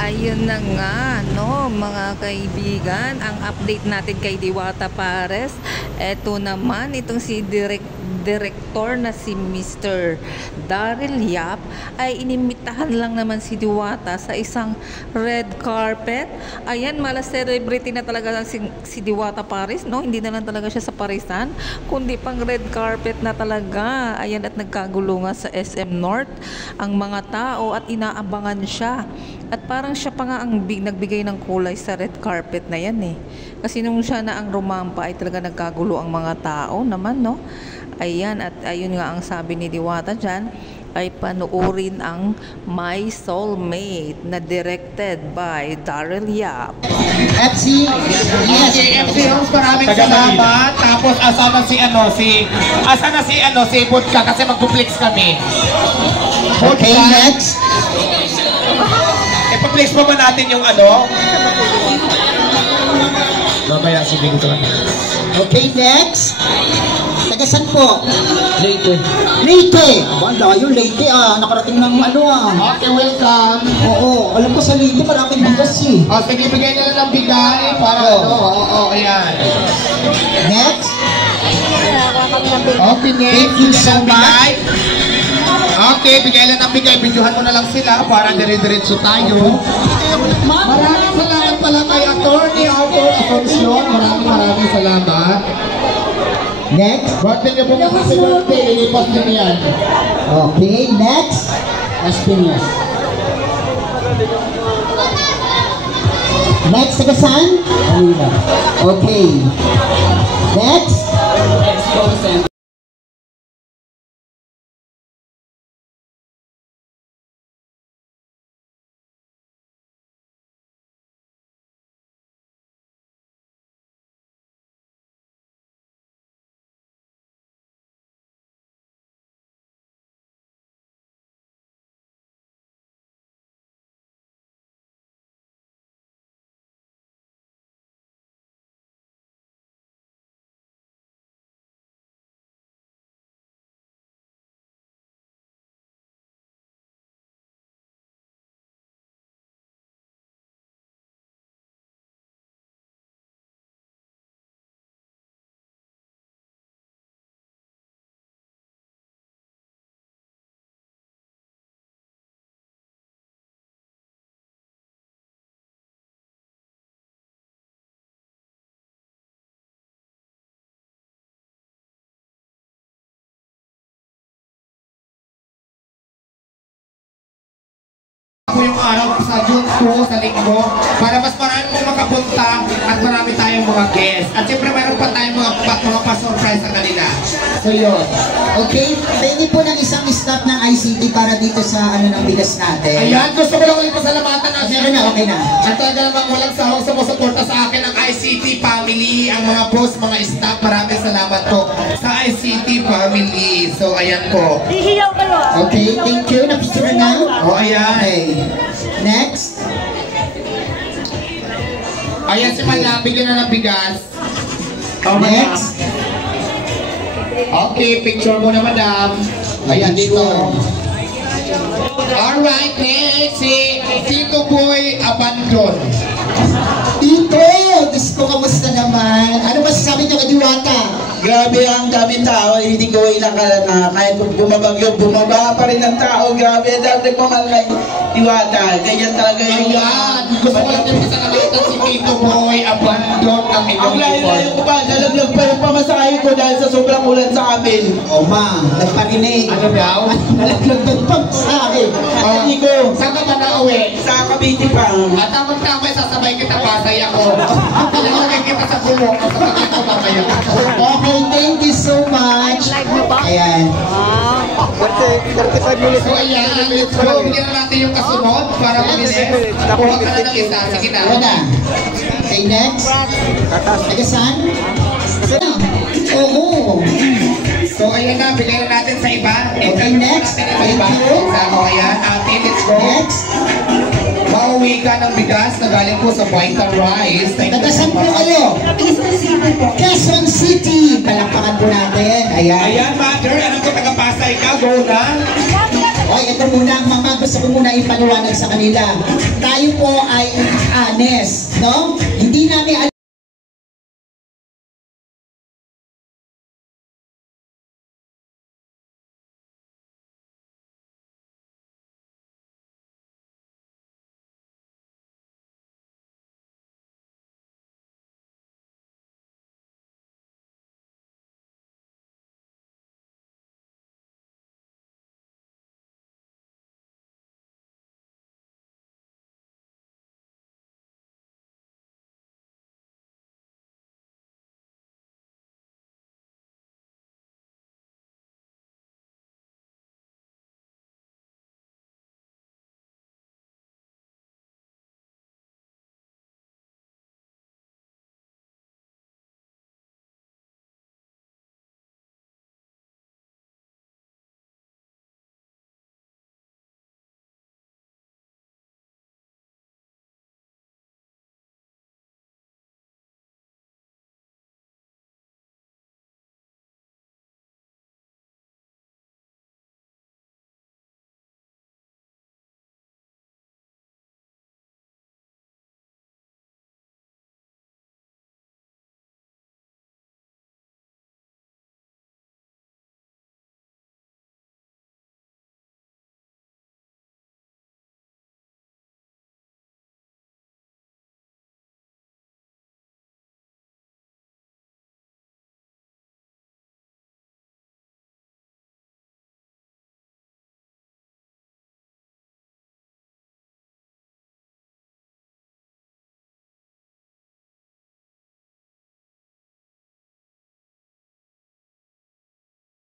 Ayun na nga, no, mga kaibigan, ang update natin kay Diwata Pares. Eto naman, itong si director na si Mr. Daryl Yap ay inimitahan lang naman si Diwata sa isang red carpet. Ayan, mala celebrity na talaga si Diwata Pares, no? Hindi na lang talaga siya sa parisan, kundi pang red carpet na talaga. Ayan, at nagkagulo nga sa SM North ang mga tao at inaabangan siya. At parang siya pa nga ang nagbigay ng kulay sa red carpet na yan eh. Kasi nung siya na ang rumampa ay talaga nagkagulo ang mga tao naman, no? Ayan, at ayun nga ang sabi ni Diwata dyan, ay panoorin ang My Soulmate na directed by Daryl Yap. FC, yes, FC Homes, maraming salamat. Tapos asa na si Budka kasi magpuplex kami. Okay, next. Ipuplex pa ba natin yung ano? Mamaya sige ko lang. Okay, next. Tagasan po. Leyte. Leyte! Aba, layo Leyte ah. Nakarating ng ano ah. Okay, welcome. Oo, alam ko sa Leyte maraming bigas eh. O, sige, bigay na lang ng bigay para Oo, ayan. Next. Okay, next. Thank you so much. Okay, bigay lang ng bigay. Videohan mo na lang sila para dire-diretso tayo. Maraming salamat pala kay Attorney Arthur Asuncion. Maraming salamat. Next. Birthday niyo po kasi birthday. Ilipas niyo yan. Okay, next. Espinias. Next, tagasan? Okay. Next. Ako yung araw sa June 2 sa linggo para mas marami pong makapunta at marami tayong mga guests. At siyempre mayroon pa tayong mga pa-surprise sa kanila. So yun. Okay, pwede po ng isang staff ng ICT para dito sa ano ng bigas natin. Ayan, gusto ko lang ulit pasalamatan na siya. Okay na. At talaga namang walang sahong sumusuporta sa akin ang ICT family, ang mga boss, mga staff. Maraming salamat po sa ICT family. So ayan po. Hihiyaw kayo. Okay, thank you. Napicture na. O ayan. Okay. Next. Ayan si Madam, bigyan na ng bigas. Next. Okay, picture mo na Madam. Ayan dito. Alright, next. Si Tito Boy Abandon. Tito! Diyos ko, kamusta naman? Ano ba sasabi niyo kay Diwata? Grabe ang daming tao, hindi ko inakala na kahit bumabagyo, bumaba pa rin ang tao. Grabe, ang dami nagmamahal kay Diwata. Ganyan talaga yung... Ayan, gusto ko lang din pasalamatan si Tito Boy Abandon ng Ang inyong layo-layo ko pa, nalaglag pa yung pamasahe ko dahil sa sobrang ulan sa amin. O ma, nagparinig. Ano daw? Nalaglag ng pamasahe. Hindi ko, Saan ka ba na-uwi? sa Cavite pa. At tamang-tama, sasabay kita, pasay ako. Talawagin kita sa bulok. Sasabay ko mamaya. Okay, thank you so much. Live mo ba? Ayan. 35 minutes. So ayan, let's go. Bigyan na natin yung kasunod para mabilis. Kuha ka na ng isa. Sige na. Wala. Okay, next. Tagasan? Oo. So ayan na, bigyan na natin sa iba. Okay, next. Thank you. So ayan, let's go. Next. Mauwi ka ng bigas na galing po sa Vital Rice. Tagasan po kayo. Quezon City. Palakpakan po natin. Ayan. Ayan, mother, anong ko taga-Pasay ka? Go na. O, ito muna, mama, gusto ko muna ipaliwanag sa kanila. Tayo po ay honest, no? Hindi namin